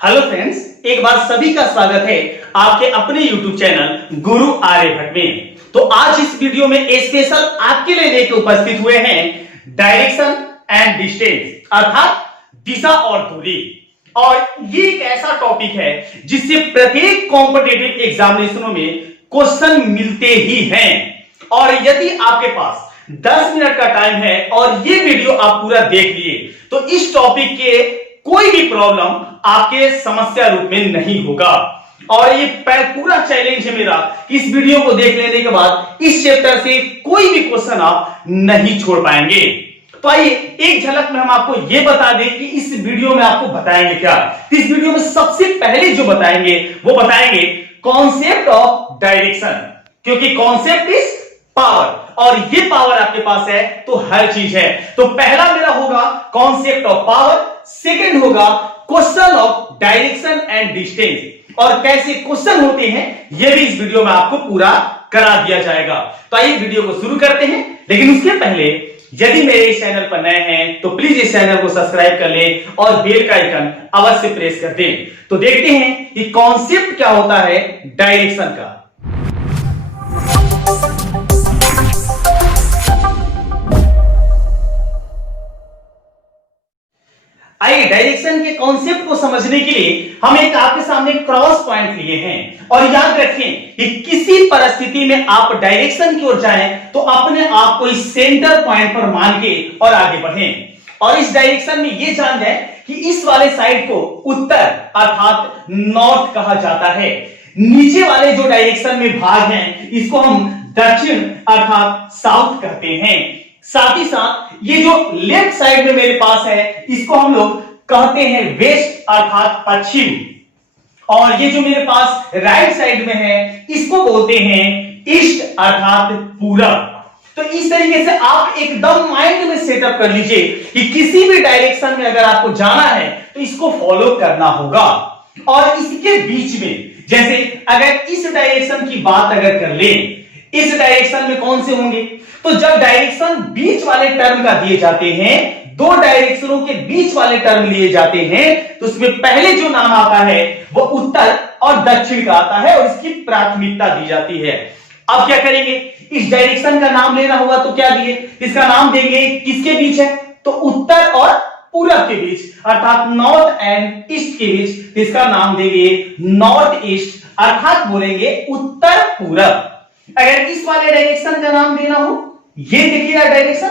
Hello friends, एक बार सभी का स्वागत है आपके अपने YouTube चैनल गुरु आर्यभट्ट में। तो आज इस वीडियो में स्पेशल आपके लिए लेकर उपस्थित हुए हैं डायरेक्शन एंड डिस्टेंस अर्थात दिशा और दूरी। और ये एक ऐसा टॉपिक है जिससे प्रत्येक कॉम्पिटिटिव एग्जामिनेशनों में क्वेश्चन मिलते ही हैं। और यदि आपके पास 10 मिनट का टाइम है और ये वीडियो आप पूरा देख लिए तो इस टॉपिक के कोई भी प्रॉब्लम आपके समस्या रूप में नहीं होगा। और ये पूरा चैलेंज है मेरा कि इस वीडियो को देख लेने के बाद इस चैप्टर से कोई भी क्वेश्चन आप नहीं छोड़ पाएंगे। तो आइए एक झलक में हम आपको ये बता दें कि इस वीडियो में आपको बताएंगे क्या। इस वीडियो में सबसे पहले जो बताएंगे वो बताएंगे कॉन्सेप्ट ऑफ डायरेक्शन, क्योंकि कॉन्सेप्ट इज पावर और ये पावर आपके पास है तो हर चीज है। तो पहला मेरा होगा कॉन्सेप्ट ऑफ पावर, सेकंड होगा question of direction and distance और कैसे क्वेश्चन होते हैं ये भी इस वीडियो में आपको पूरा करा दिया जाएगा। तो आइए वीडियो को शुरू करते हैं, लेकिन उसके पहले यदि मेरे इस चैनल पर नए हैं तो प्लीज इस चैनल को सब्सक्राइब कर लें और बेल का आइकन अवश्य प्रेस कर दें। तो देखते हैं कि कॉन्सेप्ट क्या होता है डायरेक्शन का। आइए डायरेक्शन के कॉन्सेप्ट को समझने के लिए हम एक आपके सामने क्रॉस पॉइंट लिए हैं और याद रखें कि किसी परिस्थिति में आप डायरेक्शन की ओर जाएं तो अपने आप को इस सेंटर पॉइंट पर मान के और आगे बढ़ें। और इस डायरेक्शन में ये जान जाए कि इस वाले साइड को उत्तर अर्थात नॉर्थ कहा जाता है। नीचे वाले जो डायरेक्शन में भाग हैं इसको हम दक्षिण अर्थात साउथ कहते हैं। साथ ही साथ ये जो लेफ्ट साइड में मेरे पास है इसको हम लोग कहते हैं वेस्ट अर्थात पश्चिम। और ये जो मेरे पास राइट साइड में है इसको बोलते हैं ईस्ट अर्थात पूरब। तो इस तरीके से आप एकदम माइंड में सेटअप कर लीजिए कि किसी भी डायरेक्शन में अगर आपको जाना है तो इसको फॉलो करना होगा। और इसके बीच में जैसे अगर इस डायरेक्शन की बात अगर कर लें, इस डायरेक्शन में कौन से होंगे, तो जब डायरेक्शन बीच वाले टर्म का दिए जाते हैं, दो डायरेक्शनों के बीच वाले टर्म लिए जाते हैं तो उसमें पहले जो नाम आता है वो उत्तर और दक्षिण का आता है और इसकी प्राथमिकता दी जाती है। अब क्या करेंगे, इस डायरेक्शन का नाम लेना होगा तो क्या दिए, इसका नाम देंगे किसके बीच है, तो उत्तर और पूरब के बीच अर्थात नॉर्थ एंड ईस्ट के बीच। इसका नाम देंगे नॉर्थ ईस्ट अर्थात बोलेंगे उत्तर पूरब। अगर इस वाले डायरेक्शन का नाम देना हो, ये देखिए डायरेक्शन,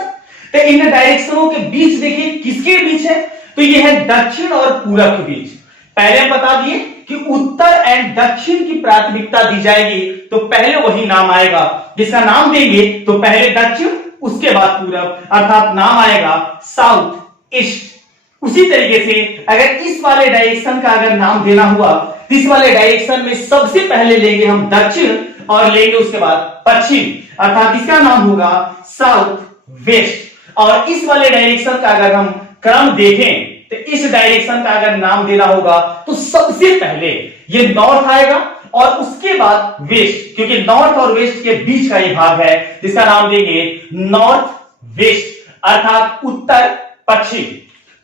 तो इन डायरेक्शनों के बीच देखिए किसके बीच है, तो ये है दक्षिण और पूरब के बीच। पहले हम बता दिए कि उत्तर एंड दक्षिण की प्राथमिकता दी जाएगी तो पहले वही नाम आएगा जिसका नाम देंगे तो पहले दक्षिण उसके बाद पूरब अर्थात नाम आएगा साउथ ईस्ट। उसी तरीके से अगर इस वाले डायरेक्शन का अगर नाम देना हुआ तो इस वाले डायरेक्शन में सबसे पहले लेंगे हम दक्षिण और लेंगे उसके बाद पश्चिम अर्थात इसका नाम होगा साउथ वेस्ट। और इस वाले डायरेक्शन का अगर हम क्रम देखें तो इस डायरेक्शन का अगर नाम देना होगा तो सबसे पहले ये नॉर्थ आएगा और उसके बाद वेस्ट, क्योंकि नॉर्थ और वेस्ट के बीच का ये भाग है जिसका नाम देंगे नॉर्थ वेस्ट अर्थात उत्तर पश्चिम।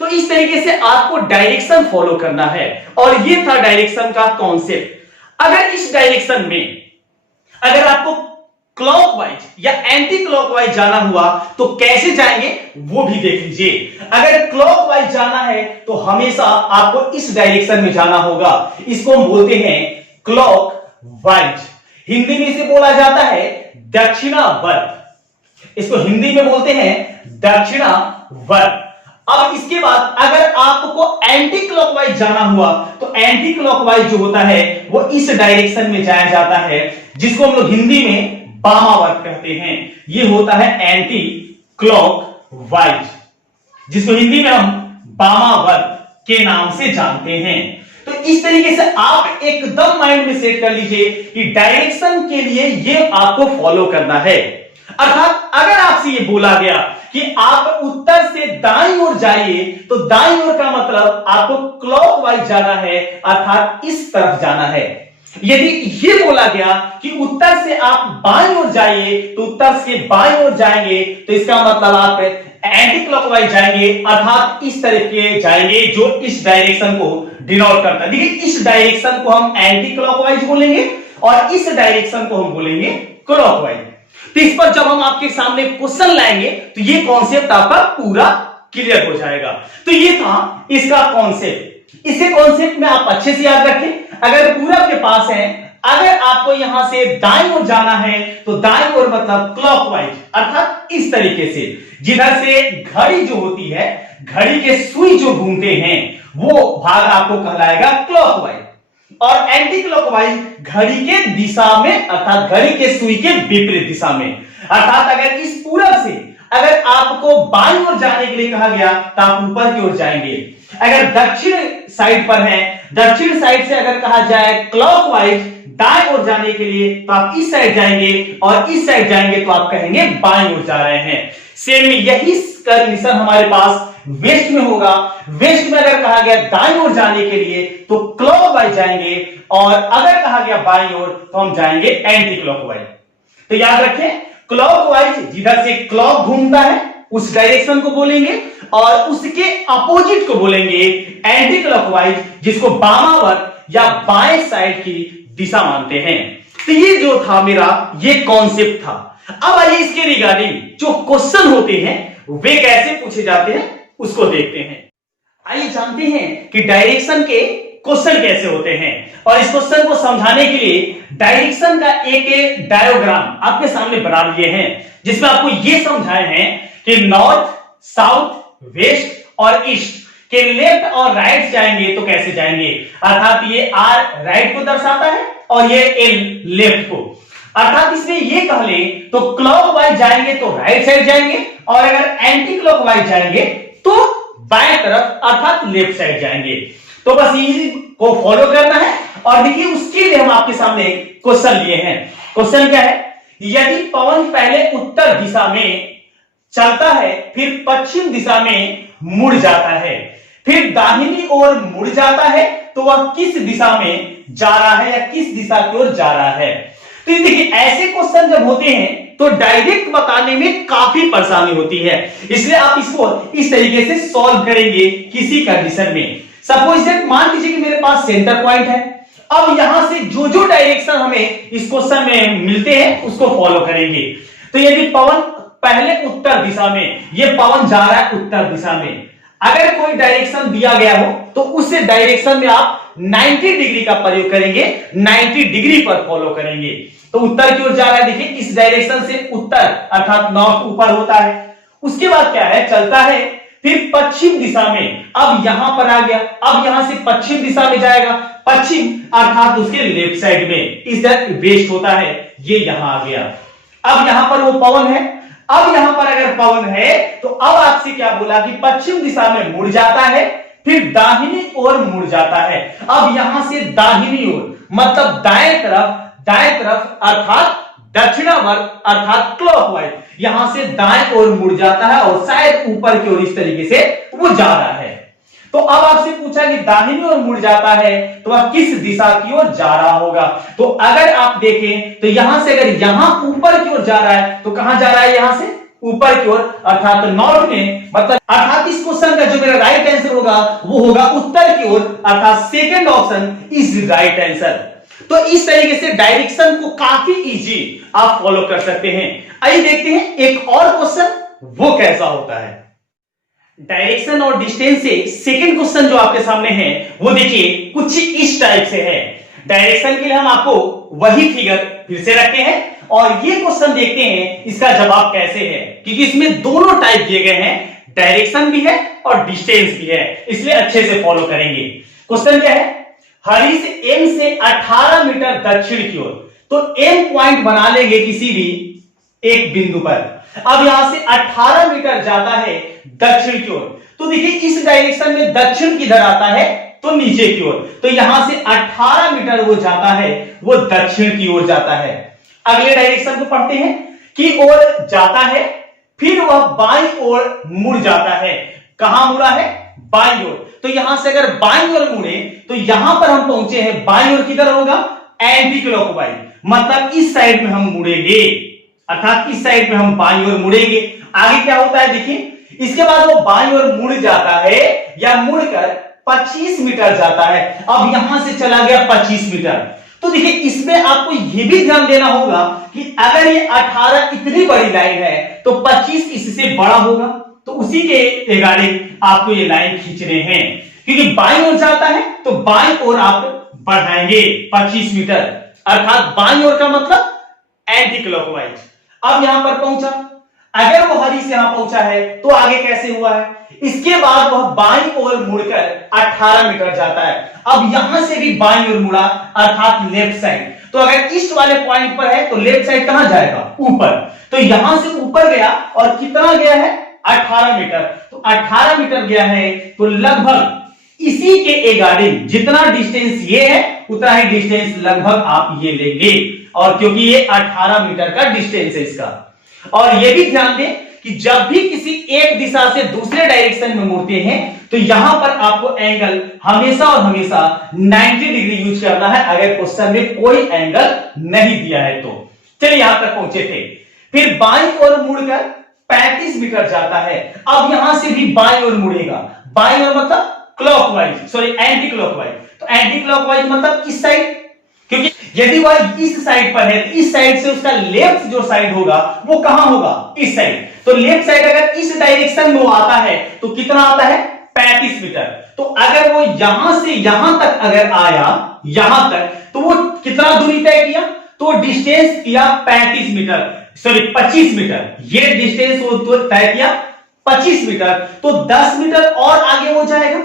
तो इस तरीके से आपको डायरेक्शन फॉलो करना है और ये था डायरेक्शन का कॉन्सेप्ट। अगर इस डायरेक्शन में अगर आपको क्लॉकवाइज या एंटी क्लॉकवाइज जाना हुआ तो कैसे जाएंगे वो भी देख लीजिए। अगर क्लॉकवाइज जाना है तो हमेशा आपको इस डायरेक्शन में जाना होगा, इसको हम बोलते हैं क्लॉकवाइज। हिंदी में इसे बोला जाता है दक्षिणावर्त, इसको हिंदी में बोलते हैं दक्षिणावर्त। अब इसके बाद अगर आपको एंटी क्लॉकवाइज जाना हुआ तो एंटी क्लॉकवाइज जो होता है वो इस डायरेक्शन में जाया जाता है जिसको हम लोग हिंदी में वामावर्त कहते हैं। ये होता है एंटी क्लॉकवाइज जिसको हिंदी में हम वामावर्त के नाम से जानते हैं। तो इस तरीके से आप एकदम माइंड में सेट कर लीजिए कि डायरेक्शन के लिए ये आपको फॉलो करना है। अर्थात अगर आपसे ये बोला गया कि आप उत्तर से दाईं ओर जाइए तो दाईं ओर का मतलब आपको क्लॉकवाइज जाना है अर्थात इस तरफ जाना है। यदि ये बोला गया कि उत्तर से आप बाईं ओर जाइए तो उत्तर से बाईं ओर जाएंगे तो इसका मतलब आप एंटी क्लॉकवाइज जाएंगे अर्थात इस तरफ के जाएंगे जो इस डायरेक्शन को डिनोट करता है। देखिए इस डायरेक्शन को हम एंटी क्लॉकवाइज बोलेंगे और इस डायरेक्शन को हम बोलेंगे क्लॉकवाइज। तो इस पर जब हम आपके सामने क्वेश्चन लाएंगे तो ये कॉन्सेप्ट आपका पूरा क्लियर हो जाएगा। तो ये था इसका कॉन्सेप्ट। इसे कॉन्सेप्ट में आप अच्छे से याद रखें। अगर पूरा आपके पास है, अगर आपको यहां से दाईं ओर जाना है तो दाईं ओर मतलब क्लॉकवाइज, अर्थात इस तरीके से जिधर से घड़ी जो होती है, घड़ी के सुई जो घूमते हैं वो भाग आपको कहलाएगा क्लॉकवाइज। और एंटी क्लॉकवाइज घड़ी के दिशा में, अर्थात घड़ी के सुई के विपरीत दिशा में। अर्थात अगर इस पूरब से अगर आपको बाईं ओर जाने के लिए कहा गया तो आप ऊपर की ओर जाएंगे। अगर दक्षिण साइड पर है, दक्षिण साइड से अगर कहा जाए क्लॉकवाइज दाएं ओर जाने के लिए तो आप इस साइड जाएंगे, और इस साइड जाएंगे तो आप कहेंगे बाईं ओर जा रहे हैं। सेम यही कंडीशन हमारे पास वेस्ट में होगा। वेस्ट में अगर कहा गया दाईं ओर जाने के लिए तो क्लॉकवाइज जाएंगे, और अगर कहा गया बाईं ओर तो हम जाएंगे एंटी क्लॉकवाइज। तो याद रखें, क्लॉकवाइज जिधर से क्लॉक घूमता है उस डायरेक्शन को बोलेंगे, और उसके अपोजिट को बोलेंगे एंटी क्लॉकवाइज, जिसको वामावर्त या बाएं साइड की दिशा मानते हैं। तो ये जो था मेरा ये कॉन्सेप्ट था। अब आइए इसके रिगार्डिंग जो क्वेश्चन होते हैं वे कैसे पूछे जाते हैं उसको देखते हैं। आइए जानते हैं कि डायरेक्शन के क्वेश्चन कैसे होते हैं, और इस क्वेश्चन को समझाने के लिए डायरेक्शन का एक डायग्राम आपके सामने बना लिए हैं, जिसमें आपको ये समझाए हैं कि नॉर्थ, साउथ, वेस्ट और ईस्ट के लेफ्ट और राइट जाएंगे तो कैसे जाएंगे। अर्थात ये आर राइट को दर्शाता है और ये एल लेफ्ट को। अर्थात इसमें ये कह ले तो क्लॉकवाइज जाएंगे तो राइट साइड जाएंगे, और अगर एंटी क्लॉकवाइज जाएंगे तो बाएं तरफ अर्थात लेफ्ट साइड जाएंगे। तो बस इसी को फॉलो करना है। और देखिए उसके लिए हम आपके सामने क्वेश्चन लिए हैं। क्वेश्चन क्या है, यदि पवन पहले उत्तर दिशा में चलता है, फिर पश्चिम दिशा में मुड़ जाता है, फिर दाहिनी ओर मुड़ जाता है, तो वह किस दिशा में जा रहा है या किस दिशा की ओर जा रहा है। तो देखिए ऐसे क्वेश्चन जब होते हैं तो डायरेक्ट बताने में काफी परेशानी होती है, इसलिए आप इसको इस तरीके से सॉल्व करेंगे किसी कंडीशन में। सपोज दैट मान लीजिए कि मेरे पास सेंटर पॉइंट है। अब यहां से जो जो डायरेक्शन हमें इस क्वेश्चन में मिलते हैं उसको फॉलो करेंगे। तो यदि पवन पहले उत्तर दिशा में, ये पवन जा रहा है उत्तर दिशा में, अगर कोई डायरेक्शन दिया गया हो तो उस डायरेक्शन में आप 90 डिग्री का प्रयोग करेंगे, 90 डिग्री पर फॉलो करेंगे। तो उत्तर की ओर जा रहा है, देखिए इस डायरेक्शन से उत्तर अर्थात नॉर्थ ऊपर होता है। उसके बाद क्या है, चलता है, फिर पश्चिम दिशा में, अब यहां पर आ गया, अब यहां से पश्चिम दिशा में जाएगा, पश्चिम अर्थात उसके लेफ्ट साइड में, इधर वेस्ट होता है, ये यहां आ गया। अब यहां पर वो पवन है। अब यहां पर अगर पवन है तो अब आपसे क्या बोला कि पश्चिम दिशा में मुड़ जाता है, फिर दाहिनी ओर मुड़ जाता है। अब यहां से दाहिनी ओर मतलब दाएं तरफ अर्थात दक्षिणावर्त अर्थात क्लॉकवाइज, यहां से दाएं ओर मुड़ जाता है और शायद ऊपर की ओर इस तरीके से वो जा रहा है। तो अब आपसे पूछा कि दाहिनी ओर मुड़ जाता है तो वह किस दिशा की ओर जा रहा होगा। तो अगर आप देखें तो यहां से अगर यहां ऊपर की ओर जा रहा है तो कहां जा रहा है, यहां से ऊपर की ओर अर्थात नॉर्थ में, मतलब अर्थात इस क्वेश्चन का जो मेरा राइट आंसर होगा वो होगा उत्तर की ओर, अर्थात second option is right answer. तो इस तरीके से डायरेक्शन को काफी इजी आप फॉलो कर सकते हैं। आइए देखते हैं एक और क्वेश्चन वो कैसा होता है। डायरेक्शन और डिस्टेंस से सेकंड क्वेश्चन जो आपके सामने है वो देखिए कुछ इस टाइप से है। डायरेक्शन के लिए हम आपको वही फिगर फिर से रखे हैं और ये क्वेश्चन देखते हैं इसका जवाब कैसे है, क्योंकि इसमें दोनों टाइप दिए गए हैं, डायरेक्शन भी है और डिस्टेंस भी है, इसलिए अच्छे से फॉलो करेंगे। क्वेश्चन क्या है, हरी से एम से 18 मीटर दक्षिण की ओर, तो एम पॉइंट बना लेंगे किसी भी एक बिंदु पर। अब यहां से 18 मीटर जाता है दक्षिण की ओर, तो देखिए इस डायरेक्शन में दक्षिण किधर आता है तो नीचे की ओर, तो यहां से 18 मीटर वो जाता है, वो दक्षिण की ओर जाता है। अगले डायरेक्शन को पढ़ते हैं कि ओर जाता है, फिर वह बाईं ओर मुड़ जाता है। कहां मुड़ा है, बाईं ओर। तो यहां से अगर बाईं ओर मुड़े तो यहां पर हम पहुंचे हैं, बाईं ओर किधर होगा, एंटी क्लॉकवाइज, मतलब इस साइड में हम मुड़ेंगे, अर्थात इस साइड में हम बाईं ओर मुड़ेंगे। आगे क्या होता है देखिए, इसके बाद वो बाईं ओर मुड़ जाता है या मुड़कर 25 मीटर जाता है। अब यहां से चला गया 25 मीटर। तो देखिए इसमें आपको यह भी ध्यान देना होगा कि अगर ये 18 इतनी बड़ी लाइन है तो 25 इससे बड़ा होगा, तो उसी के रिगार्डिंग आपको ये लाइन खींचने हैं, क्योंकि बाईं ओर जाता है तो बाईं ओर आप बढ़ाएंगे 25 मीटर, अर्थात बाईं ओर का मतलब एंटी क्लॉकवाइज। अब यहां पर पहुंचा, अगर वो हरी से यहां पहुंचा है तो आगे कैसे हुआ है, इसके बाद वह बाईं ओर मुड़कर 18 मीटर जाता है। अब यहां से भी बाईं ओर मुड़ा, अर्थात लेफ्ट साइड। तो अगर ईस्ट वाले पॉइंट पर है तो लेफ्ट साइड कहां जाएगा, ऊपर। तो यहां से ऊपर गया और कितना गया है, 18 मीटर। तो 18 मीटर गया है, तो लगभग इसी के रिगार्डिंग जितना डिस्टेंस ये है उतना ही डिस्टेंस लगभग आप ये लेंगे, और क्योंकि ये 18 मीटर का डिस्टेंस है इसका। और ये भी ध्यान दें कि जब भी किसी एक दिशा से दूसरे डायरेक्शन में मुड़ते हैं तो यहां पर आपको एंगल हमेशा और हमेशा 90 डिग्री यूज करना है, अगर क्वेश्चन में कोई एंगल नहीं दिया है तो। चलिए यहां तक पहुंचे थे। फिर बाईं ओर मुड़कर 35 मीटर जाता है। अब यहां से भी बाईं ओर मुड़ेगा, बाईं ओर मतलब क्लॉकवाइज, सॉरी एंटी क्लॉकवाइज। तो एंटी क्लॉकवाइज मतलब इस साइड, क्योंकि यदि वह इस साइड पर है तो इस साइड से उसका लेफ्ट जो साइड होगा वो कहां होगा, इस साइड। तो लेफ्ट साइड अगर इस डायरेक्शन में वो आता है तो कितना आता है, 35 मीटर। तो अगर वो यहां से यहां तक अगर आया, यहां तक, तो वो कितना दूरी तय किया, तो डिस्टेंस किया 35 मीटर, सॉरी 25 मीटर। ये डिस्टेंस वो तय किया 25 मीटर। तो 10 मीटर और आगे वो जाएगा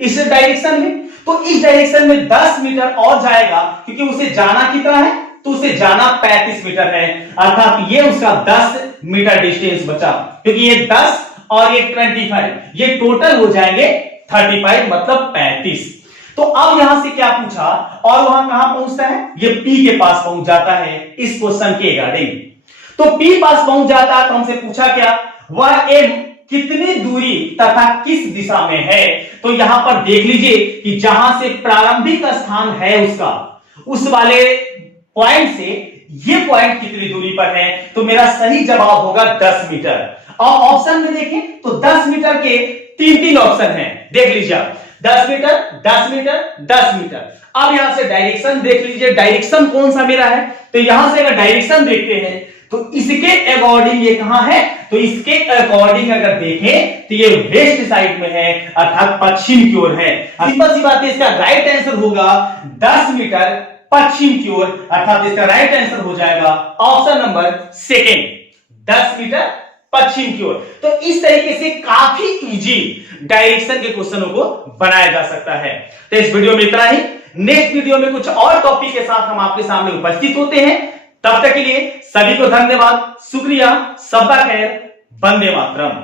इस डायरेक्शन में, तो इस डायरेक्शन में 10 मीटर और जाएगा, क्योंकि उसे जाना कितना है, तो उसे जाना 35 मीटर है, अर्थात ये उसका 10 मीटर डिस्टेंस बचा, क्योंकि ये 10 और ये 25, ये टोटल हो जाएंगे 35, मतलब 35। तो अब यहां से क्या पूछा, और वहां कहां पहुंचता है, ये P के पास पहुंच जाता है इस क्वेश्चन के रिगार्डिंग। तो P पास पहुंच जाता है तो हमसे पूछा क्या, वह M कितनी दूरी तथा किस दिशा में है। तो यहां पर देख लीजिए कि जहां से प्रारंभिक स्थान है उसका, उस वाले पॉइंट से ये पॉइंट कितनी दूरी पर है, तो मेरा सही जवाब होगा 10 मीटर। और ऑप्शन में देखें तो 10 मीटर के 3 ऑप्शन हैं, देख लीजिए आप, 10 मीटर, 10 मीटर, 10 मीटर। अब यहां से डायरेक्शन देख लीजिए, डायरेक्शन कौन सा मेरा है, तो यहां से अगर डायरेक्शन देखते हैं तो इसके अकॉर्डिंग ये कहां है, तो इसके अकॉर्डिंग अगर देखें तो ये वेस्ट साइड में है, अर्थात पश्चिम की ओर है। सिंपल सी बात है, इसका राइट आंसर होगा 10 मीटर पश्चिम की ओर, अर्थात इसका राइट आंसर हो जाएगा ऑप्शन नंबर सेकेंड, 10 मीटर पश्चिम की ओर। तो इस तरीके से काफी इजी डायरेक्शन के क्वेश्चनों को बनाया जा सकता है। तो इस वीडियो में इतना ही, नेक्स्ट वीडियो में कुछ और टॉपिक के साथ हम आपके सामने उपस्थित होते हैं। तब तक के लिए सभी को धन्यवाद, शुक्रिया, सबका खैर, वंदे मातरम।